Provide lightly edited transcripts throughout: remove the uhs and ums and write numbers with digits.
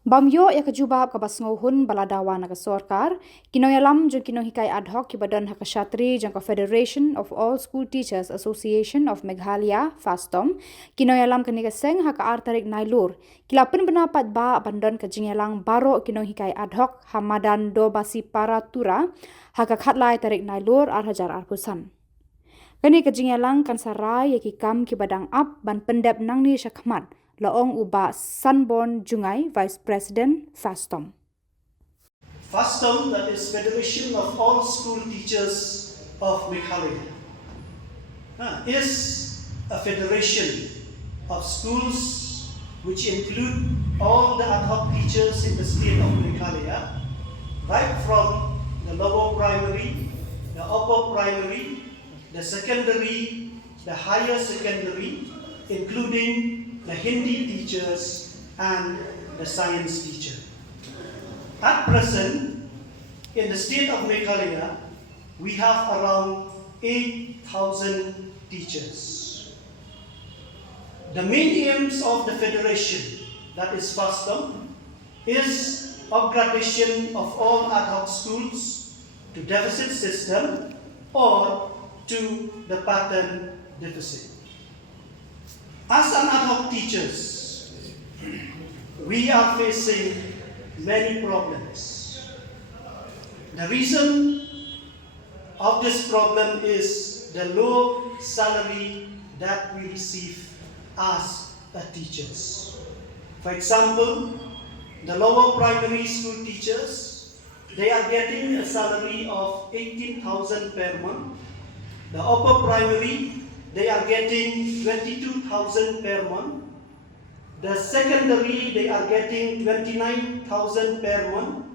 Bamyo ya kajubab ka basngohun baladawa na sorkar, kinoyalam jung kinohikai ad hoc kibadan hakashatri jung ka Federation of All School Teachers Association of Meghalaya, Fastom, kinoyalam kanikaseng haka Tarik Nailur, kilapun benapat ba abandan ka Jingialang baro kinohikai ad hoc hamadan do basi para Tura, haka khatlai Tarik Nailur hajar arpusan. Kani ka Jingialang kan sarai ya kikam kibadang ap ban pendep nangni syakmat, Laong Uba Sanborn Jungai, Vice President, Fastom. Fastom, that is Federation of All School Teachers of Meghalaya, is a federation of schools which include all the ad hoc teachers in the state of Meghalaya, right from the lower primary, the upper primary, the secondary, the higher secondary, including the Hindi teachers and the science teacher. At present, in the state of Meghalaya, we have around 8,000 teachers. The main aims of the federation, that is Fastom, is upgradation of all ad hoc schools to deficit system or to the pattern deficit. As an ad hoc teachers, we are facing many problems. The reason of this problem is the low salary that we receive as teachers. For example, the lower primary school teachers, they are getting a salary of 18,000 per month. The upper primary, they are getting 22,000 per month. The secondary, they are getting 29,000 per month.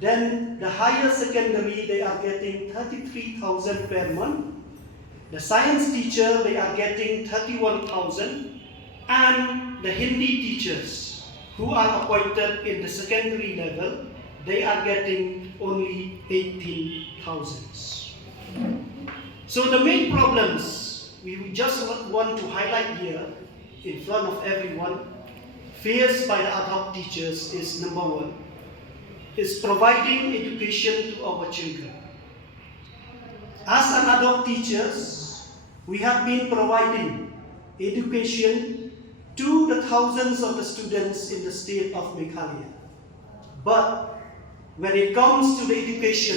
Then the higher secondary, they are getting 33,000 per month. The science teacher, they are getting 31,000. And the Hindi teachers, who are appointed in the secondary level, they are getting only 18,000. So the main problems we just want to highlight here in front of everyone faced by the ad hoc teachers is number one, is providing education to our children. As an ad hoc teachers, we have been providing education to the thousands of the students in the state of Meghalaya. But when it comes to the education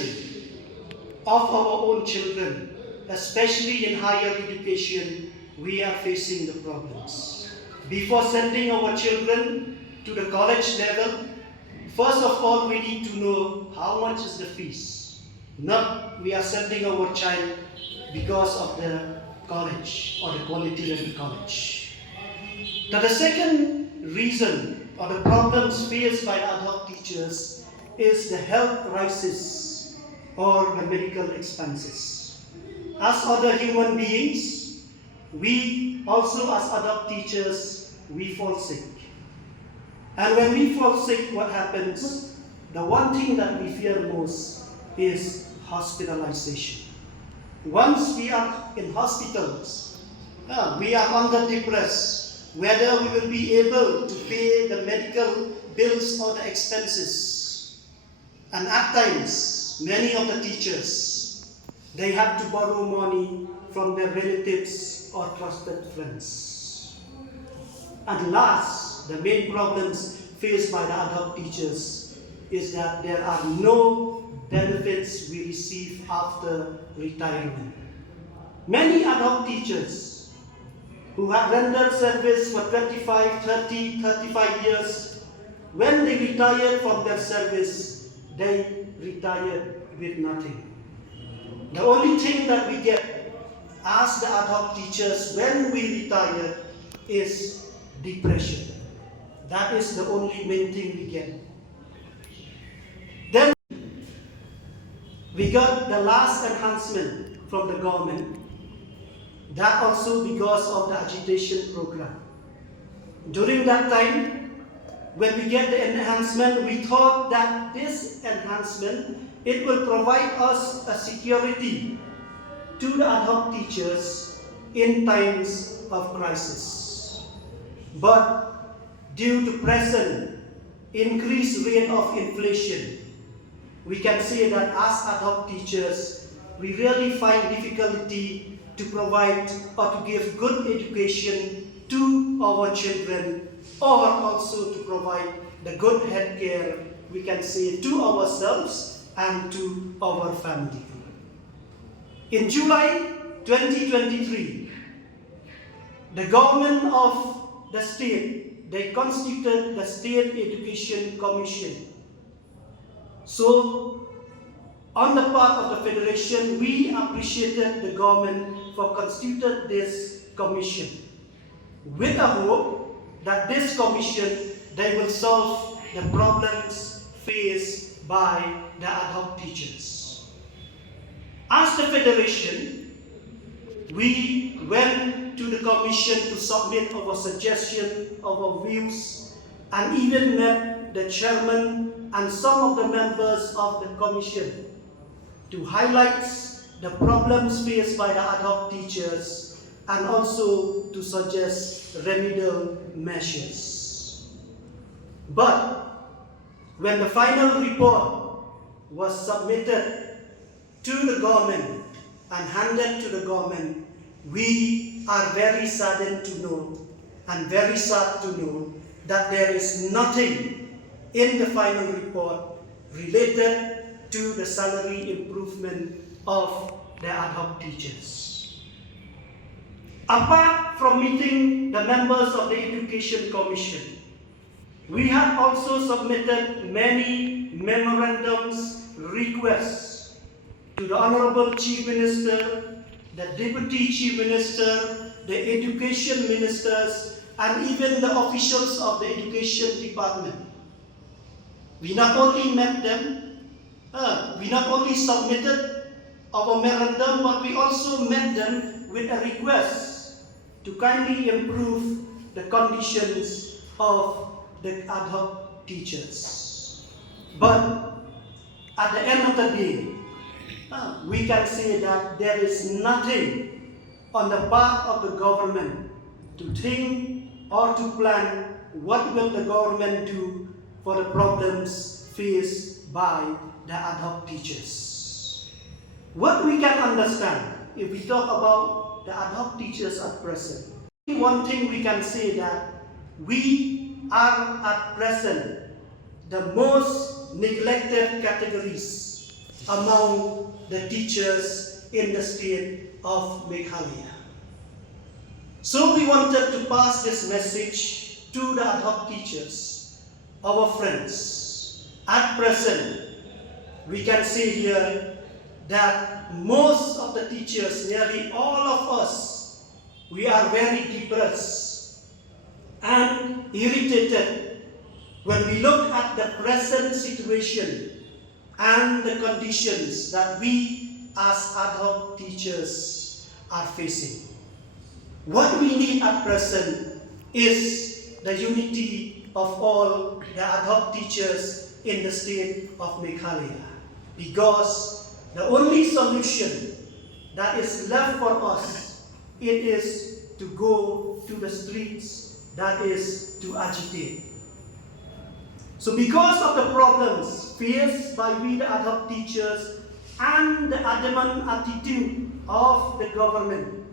of our own children, especially in higher education, we are facing the problems. Before sending our children to the college level, first of all, we need to know how much is the fees. Not we are sending our child because of the college or the quality of the college. Now the second reason or the problems faced by ad hoc teachers is the health crisis or the medical expenses. As other human beings, we also as ad hoc teachers, we fall sick. And when we fall sick, what happens? The one thing that we fear most is hospitalization. Once we are in hospitals, we are under depressed, whether we will be able to pay the medical bills or the expenses. And at times, many of the teachers, they have to borrow money from their relatives or trusted friends. And last, the main problems faced by the ad hoc teachers is that there are no benefits we receive after retirement. Many ad hoc teachers who have rendered service for 25, 30, 35 years, when they retired from their service, they retired with nothing. The only thing that we get as the ad hoc teachers when we retire is depression. That is the only main thing we get. Then we got the last enhancement from the government. That also because of the agitation program. During that time, when we get the enhancement, we thought that this enhancement, it will provide us a security to the ad hoc teachers in times of crisis. But due to present increased rate of inflation, we can say that as ad hoc teachers, we really find difficulty to provide or to give good education to our children, or also to provide the good healthcare, we can say, to ourselves and to our family. In July 2023, the government of the state, they constituted the State Education Commission. So, on the part of the Federation, we appreciated the government for constituting this commission, with the hope that this commission, they will solve the problems faced by the ad hoc teachers. As the Federation, we went to the commission to submit our suggestion, our views, and even met the chairman and some of the members of the commission to highlight the problems faced by the ad hoc teachers and also to suggest remedial measures. But when the final report was submitted to the government and handed to the government, we are very saddened to know and very sad to know that there is nothing in the final report related to the salary improvement of the ad hoc teachers. Apart from meeting the members of the Education Commission, we have also submitted many memorandums, requests to the Honorable Chief Minister, the Deputy Chief Minister, the Education Ministers, and even the officials of the Education Department. We not only met them, we not only submitted our memorandum, but we also met them with a request to kindly improve the conditions of the ad hoc teachers. But at the end of the day, we can say that there is nothing on the part of the government to think or to plan what will the government do for the problems faced by the ad hoc teachers. What we can understand, if we talk about the ad hoc teachers at present, one thing we can say that we are at present the most neglected categories among the teachers in the state of Meghalaya. So we wanted to pass this message to the ad hoc teachers, our friends. At present, we can say here that most of the teachers, nearly all of us, we are very depressed and irritated when we look at the present situation and the conditions that we as ad hoc teachers are facing. What we need at present is the unity of all the ad hoc teachers in the state of Meghalaya, because the only solution that is left for us, it is to go to the streets, that is to agitate. So because of the problems faced by we the ad hoc teachers and the adamant attitude of the government,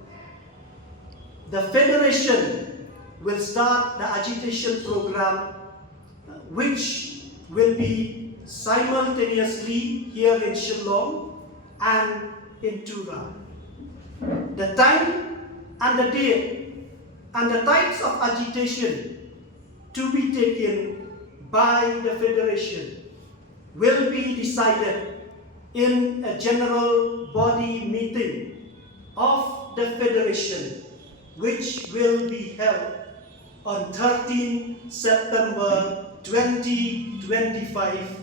the Federation will start the agitation program, which will be simultaneously here in Shillong and in Tura. The time and the date and the types of agitation to be taken by the Federation will be decided in a general body meeting of the Federation, which will be held on 13 September 2025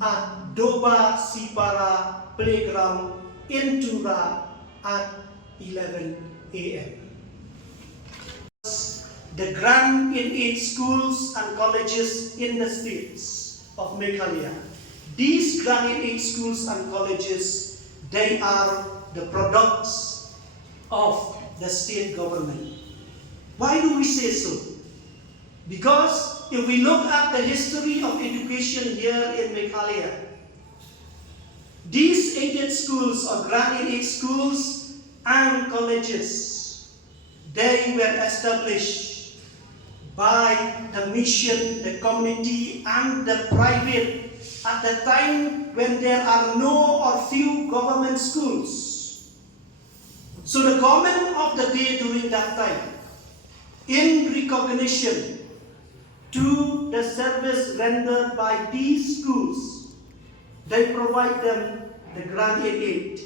at Doba Sipara Playground in Tura at 11 a.m. The grant in 8 schools and colleges in the states of Meghalaya. These grant in 8 schools and colleges, they are the products of the state government. Why do we say so? Because if we look at the history of education here in Meghalaya, these aided schools or grant-in-aid schools and colleges, they were established by the mission, the community and the private at the time when there are no or few government schools. So the government of the day during that time, in recognition to the service rendered by these schools, they provide them the grant-in-aid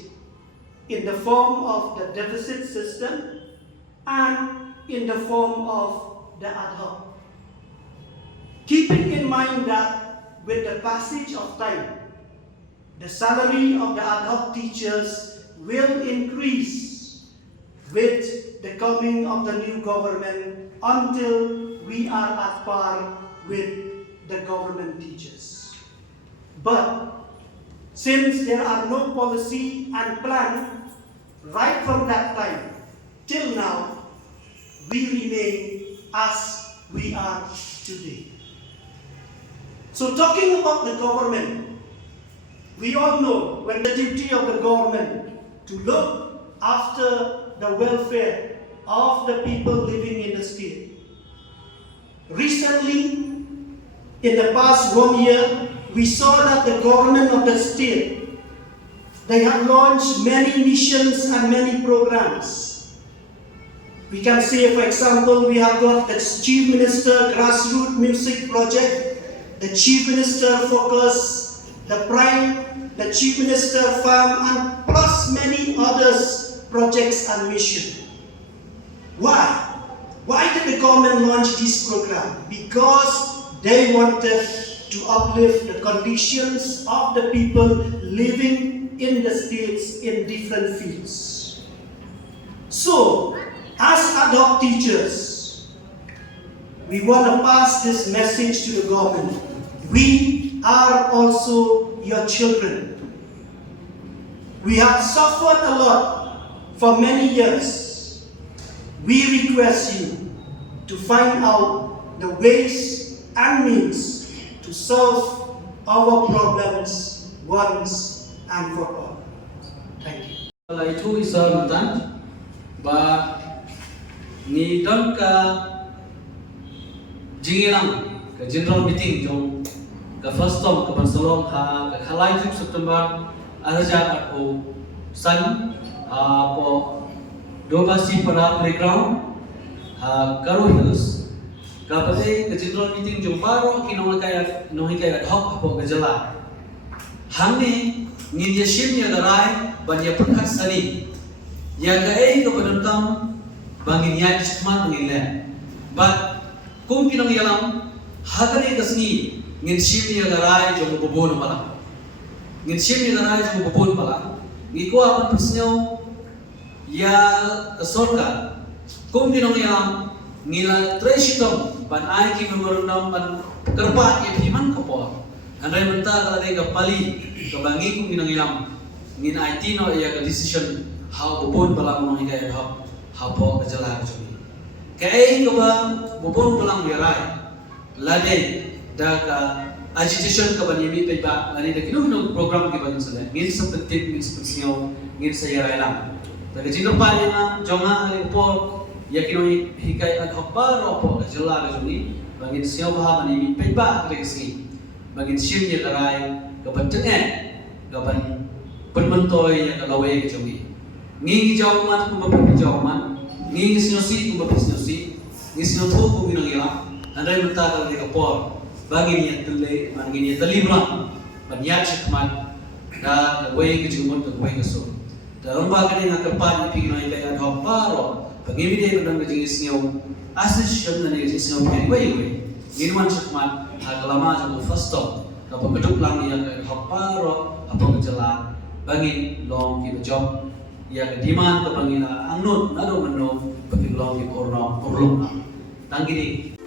in the form of the deficit system and in the form of the ad hoc. Keeping in mind that with the passage of time, the salary of the ad hoc teachers will increase with the coming of the new government until we are at par with the government teachers. But since there are no policy and plan right from that time till now, we remain as we are today. So talking about the government, we all know when the duty of the government to look after the welfare of the people living in the state. Recently, in the past 1 year, we saw that the government of the state, they have launched many missions and many programs. We can say, for example, we have got the Chief Minister Grassroots Music Project, the Chief Minister Focus, the Chief Minister Farm, and plus many others projects and missions. Why? Why did the government launch this program? Because they wanted to uplift the conditions of the people living in the states in different fields. So, as ad hoc teachers, we want to pass this message to the government. We are also your children. We have suffered a lot for many years. We request you to find out the ways and means to solve our problems once and for all. Thank you. Itu isarutan ba ni don ka Jingialang ka general meeting jong ka Fastom ka Shillong ha ka Khalai September araja o san po donbosco para playground Karo Hills kapag ka general meeting jong baro kinongkaya nohikaya hok po Khuborjylla hamne ni dia shimnya garai banya khasinews ya kai ko penonton bangin ya cuma ngile but kung Jingialang hagane kasni ngin shimnya garai jong bobon pala ngin shimnya garai jong bobon pala ngiko apan pesnyo ya sorka kung Jingialang ngila treshitong ban ai ki memorundam ban kerpa ya himan ko po andai menta kala dei ka pali ka bangi kung Jingialang ngin IT no ya ka decision how bobon balang no higa ya how po Khuborjylla jumi kai ko ba bobon balang wirai lade da ka agitation ka banyami pe ba lade da kinu program ke ban sala ngin sepentit ngin spesial ngin sayarai lang da ka jino pa na jonga report ya kinu hikai ad hoc paro po Khuborjylla jumi bangin siaw ba banyami pe ba kresi bangin sim ya garai ka banteng ka ban penmentoy ya kalaway ke jumi ngi jauman ko mapi jauman ngi sinyosi ko mapi sinyosi ngi sinotho ko Jingialang andai menta kala de kapor bagi ni tule mangi ni talibra banyat shikman da way ke jumon to way ke so da romba kane ngakapan ni pigno ile ad hoc paro bagi mi de nang ke sinyo asis shon ne ke sinyo way ngi man shikman haglama jo Fastom da pagduk lang ni ad hoc paro apa Khuborjylla bagi long ki job yang demand ke pangina angnut nado menno bagi long ki orno orlong tanggi